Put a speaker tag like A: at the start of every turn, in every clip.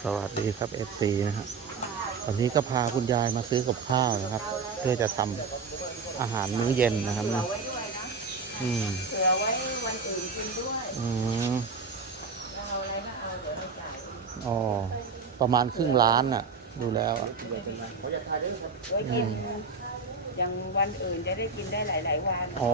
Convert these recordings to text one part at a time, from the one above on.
A: สวัสดีครับFCนะฮะวันนี้ก็พาคุณยายมาซื้อกับข้าวนะครับเพื่อจะทำอาหารมื้อเย็นนะครับนะอืม
B: เผื่อไว้วันอื่นกินด้วย
A: อืม
B: เราเอาอะไรก็เอาเดี๋ยวเราจ่าย
A: อ๋อประมาณครึ่งล้านน่ะดูแล้วอะ
B: ไว้กินอย่างวันอื่นจะได้กินได้หลายๆวัน
A: อ๋อ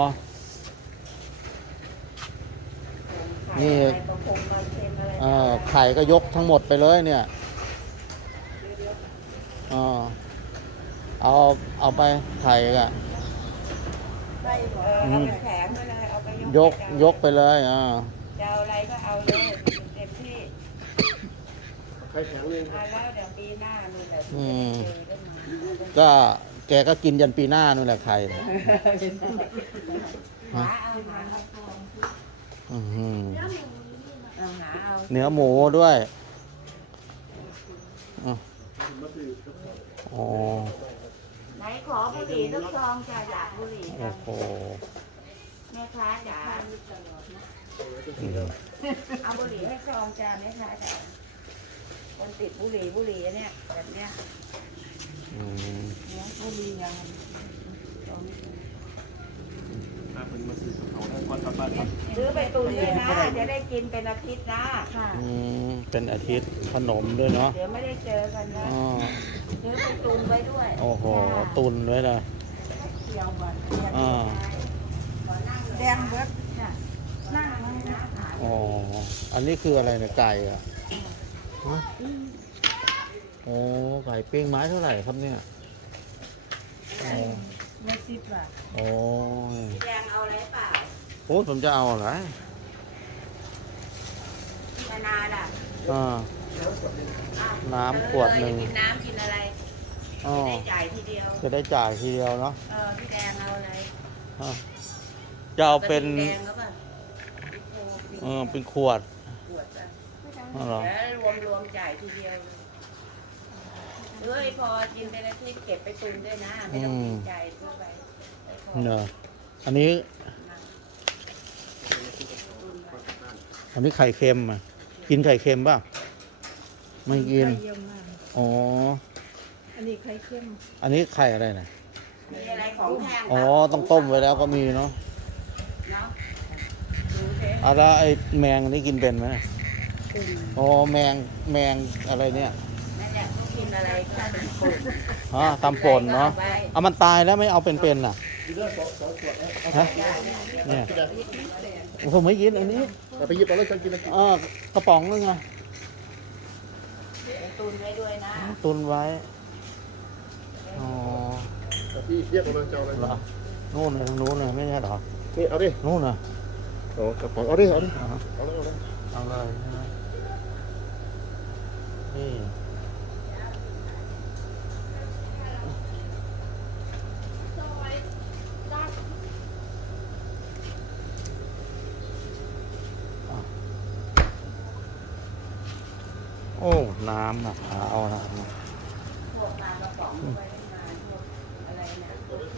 B: ไข่
A: นี่
B: อะไรประคงมาเค็มอะไร
A: ไข่ก็ยกทั้งหมดไปเลยเนี่ยอ๋อเอาไปไข่อะ
B: เอาเป็นแผงไปเลยเอาไป
A: ยกไปเลย
B: จะเอาอะไรก็เอาเลยเต็มที่
C: ใครแข็งเลย
B: แล้วเดี๋ยวปีหน้ามีแต่
A: อืม
B: เจอได้มา
A: ก็แกก็กินยันปีหน้านู่นแหละไข่เนี่ย
B: หาเอาหาเอาทอง
A: อื้อหือ
B: เอาหาเอา
A: เนื้อหมูด้วยอ๋อ
B: ไหนขอบุหรี่สักซองจะอยากบุหรี่จั
A: โอ้
B: ง
A: โห
B: แม่ค้าจ๋าเอาบุหรี่ให้ซองจ้าแม่ค้าจ๋าคนติดบุหรี่เนี่ยแบบเนี้ย
A: อืม
B: เนี่ยบุหรี่ยัง
C: เป็นมาซื้อเขาได้ก่อนกลับบ้านครับ
B: ซื้อไปตุนด้วยนะจะได้กินเป็นอาทิตย์นะค่ะ
A: เป็นอาทิตย์ขนมด้วยเนาะ
B: เดี๋ยวไม่ได้เจอกันนะ
A: อ๋อ
B: ซื้อไปตุนไว้ด้วย
A: โอ้โห ตุนไว้เลย
B: เกี่ยวก่อน
A: อ่า
B: แดงเบิดเนี่ยนั่งนะ
A: อ๋อ อันนี้คืออะไรเนี่ยไก่อะฮะโอ้ไก่ปิ้งไม้เท่าไหร่ครับเนี่ยโอ้
B: ไม่ซิบอ่ะ
A: โอ้ย
B: แดงเอาอะไรเปล่า
A: โอ้ผมจะเอาอะไร
B: มะนาวล่ะ
A: อ่า น้ำขวดหนึ่ง
B: กินน้ำกินอะไร
A: อ๋อ
B: ได้จ่ายทีเดียว
A: จะได้จ่ายทีเดียวเนาะ
B: พี่แดงเอาอะไร
A: อ่ะจะเอาเป็น
B: แดงก็ป่ะ
A: เป็นขวด
B: ขวดป่ะ
A: อ๋อเหรอ
B: แล้วรวมจ่ายทีเดียวเฮ้ยพอกินเป็นอาทิตย์เก็บไปตุนด้วยนะ ไม่ต้องกินใจซื้อไปไม่พอ
A: เนอะอันนี้ อันนี้ไข่เค็มอ่ะ กินไข่เค็มป่ะ ไม่กิน
B: เยี่ยมมาก
A: อ๋อ
B: อันนี้ไข่เค็ม
A: อันนี้ไข่อะไรนะ
B: มีอะไรของแพง
A: อ๋อ ต้องต้มไว้แล้วก็มีเนาะ
B: เนาะดูสิ
A: เอาแล้วไอ้แมงนี่กินเป็นไหมอ๋อ แมงอะไรเนี่ย
B: นั่นแหละต้องกินอะไรก็เป็นคน
A: อ๋อตำป่นเนาะ เอามันตายแล้วไม่เอาเป็นๆน่ะฮะเนี่ยผมไม่กินอันนี้
C: ไปหยิบเอาเลยฉันกินแล้วกิน
A: กระป๋องนึงไง
B: ตุนไว้ด้วยนะ
A: ตุนไว้ อ๋อ
C: แต่พี่เรียกมาจะเอาอะไร
A: เหรอนู่นเลยทางนู้นเลยไม่ใช่เหรอ
C: นี่เอาดิ
A: นู่นน่ะ
C: โอ้กระป๋องเอาดิเอาดิ
A: อ๋อ
C: เอาเลยเอาเลย
A: เอาเลยใช่ไหมนี่อ่ะโอ้ น้ำมะพร้าวนะครับ
B: พวกปลากระป๋องไว้นานพวกอะไรนะ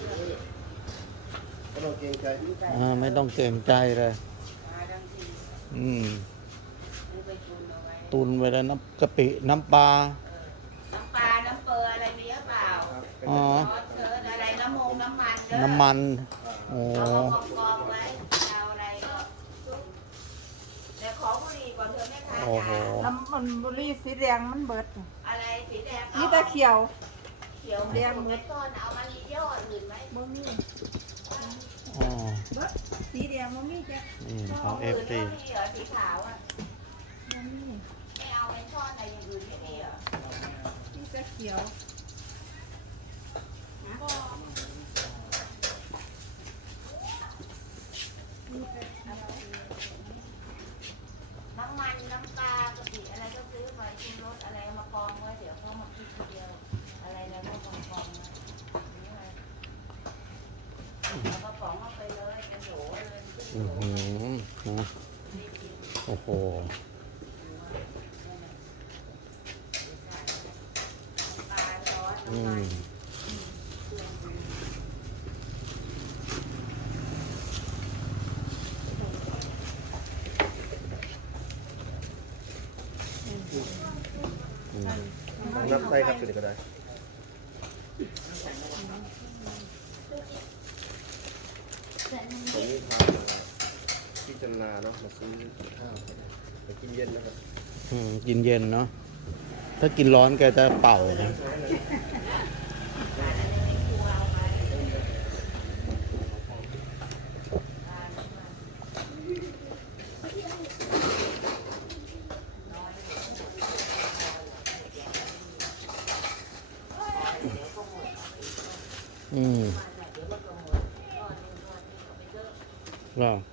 C: ไม่ต้องเกรงใจ
A: ไม่ต้องเกรงใจเลย
B: ปลาทั้งที
A: อืม
B: ซื้อไปตุนเอาไว้
A: ตุนไว้แล้วน้ำกะปิน้ำปลา
B: น้ำปลา น้ำเปลืออะไรมีหรือเปล่า
A: อ๋อ
B: ซอสเชิญอะไรน้ำมันเด้อ
A: น้ำมัน โอ้
B: เอามากองไว้เอาอะไรก็เดี๋ยวขอบุหรี่ก่อนเถอะแม่ค้า
A: โอ้โห
B: จ๋า
D: น้ำมันบุหรี่สีแดงมันเบิด
B: อะไรสีแดง
D: นี่ตะเขียว
B: เขียวแดงเม็ดก้อนเอามามียี่ห้ออื่นไหม
D: บ่มี
A: อ๋อ
D: เบิดสีแดงบ่มีจ้ะ
A: นี่ของ
B: อื่น
A: FT
B: ก็มีเหรอสีขาวอ่ะ
D: บ่มี
B: ไม่เอาเป็นก้อนอะไรอย่างอื่นไม่มีเหรอ
D: นี่ตะเขียว
B: น้ำมันน้ำปลากะปิอะไรก็ซื้อไปชิมรสอะไรมากองไว้เดี๋ยวเขามาคิดทีเดียวอะไรแล้วก็กองไว้นี่อะไรแล้วก็ป๋องเอาไปเลยกระโดดเลย
A: อือหือนะโอ้โห
B: ปลาซอส
A: อื
B: น้ำมัน
A: มอืม
C: นับไส้ครับตัวนี้ก็ได้ตอนนี้พามาที่จันนาเนาะมาซื้อข้าวไปกินเย็นนะครับ
A: กินเย็นเนาะถ้ากินร้อนแกจะเป่านะ อืมว้าว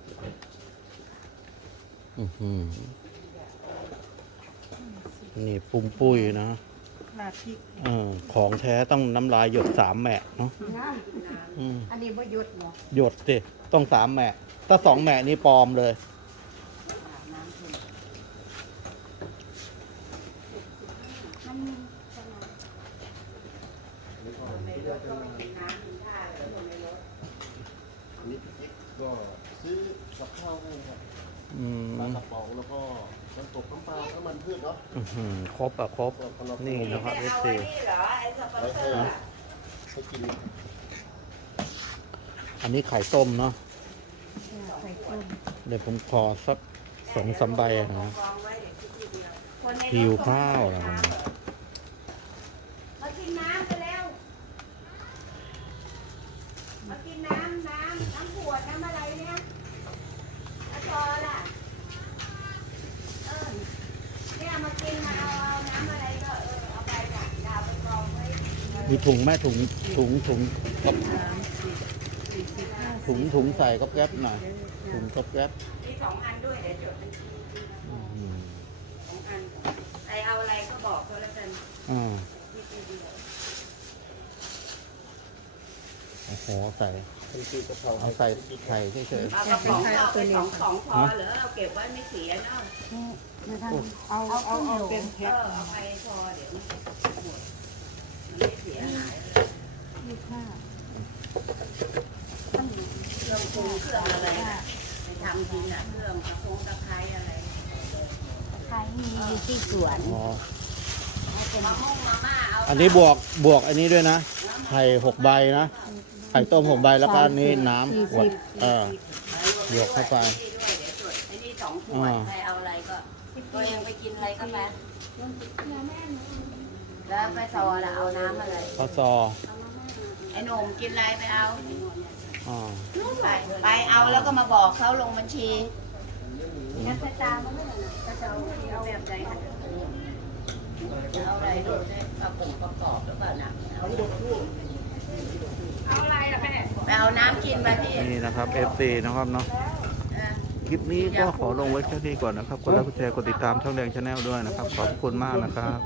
A: นี่ปุ้มปุ้ยนะ
D: ลาดพริก
A: ของแท้ต้องน้ำลายหยด3 แหมะเนาะ
D: งาม
A: อืม
D: อันนี้บ่หยุดเนาะ
A: หยดสิต้อง3 แหมะ ถ้า2 แหมะนี่ปลอมเลย
C: อันนี้พี่กิ๊กก็ซื้อกับข้าวให้ครับ
A: อืม
C: ปลากระป๋องแล้วก็น้ำตกน้ำปลาน้ำมันพืชเนาะ
A: ครบอ่ะครบ นี่นะครับ
B: เอา
A: FC
B: ไว้นี่เหรอไอ้สปอนเซอร์อะ
C: ให้กิน
A: อันนี้ไข่ต้มเนาะ
D: ไข่ต้ม
A: เดี๋ยวผมขอสัก2-3 ใบนะ
B: กองไว้เดี๋ยวคิดทีเดียวคนในรถ
A: หิวข้าวนะ
B: มากินน้ำไปแล้วมากินน้ำขวดน้ำอะไรเนี่ยแล้วพอล่ะเนี่ยมากินมาเอาน้ำอะไรก็เอาไปจ้ะดาวไปกองไว้
A: มีถุงไหมถุงกับถุงใส่ก๊อบแก๊บหน่อยถุงก๊อบแก๊บ
B: มี2 อันด้วยเดี๋ยวจดบัญชี
A: อืม
B: 2 อันใครเอาอะไรก็บอกเขาแล้วกัน
A: อ่า
B: คิดทีเดียว
A: โอ้โหใส่
C: ให้ซื้อกะเพรา
A: เอาใส่ไข่เฉย
B: เอากระป๋องเอาไป2 พอเหรอเราเก็บไว้ไม่เสียเนาะ
D: เอาเป็นแพ็ค
B: เอาไปพอเดี๋ยวมันหมดมันไม่เสียหายเลย เครื่องปรุงเครื่องอะไรนะไปทำกินอ่ะเครื่องตะไคร้อะไร
D: ไข่มีอยู่ที่สวน
A: ๆอ๋อ
B: มะม่วงมาม่าเอา
A: อันนี้บวกอันนี้ด้วยนะไข่6 ใบนะไข่ต้ม6 ใบแล้วก็อันนี้น้ำขวดบวกเข้าไป
B: ด้วยเดี๋ยวจดไอ้นี่2 ขวดใครเอาอะไรก็ตัวเองไปกินอะไรก็ไปแล้วไปซอละเอาน้ำอะไร
A: ข้าวซอ
B: ไอ้หนุ่มกินอะไรไปเอา
A: อ่า
B: ไปเอาแล้วก็มาบอกเขาลงบัญชีนักตามันไม่เลยนะจะเอาแบบใดนะเอาอะไรดูได้ประกอบหรือเปล่านะเอาอะไรล่ะแม่ไปเอาน้ำกินมาพี่
A: นี่นะครับ FC นะครับเนาะคลิปนี้ก็ขอลงไว้แค่นี้ก่อนนะครับกดไลค์กดแชร์กดติดตามช่องแดงชาแนลด้วยนะครับขอบคุณมากนะครับ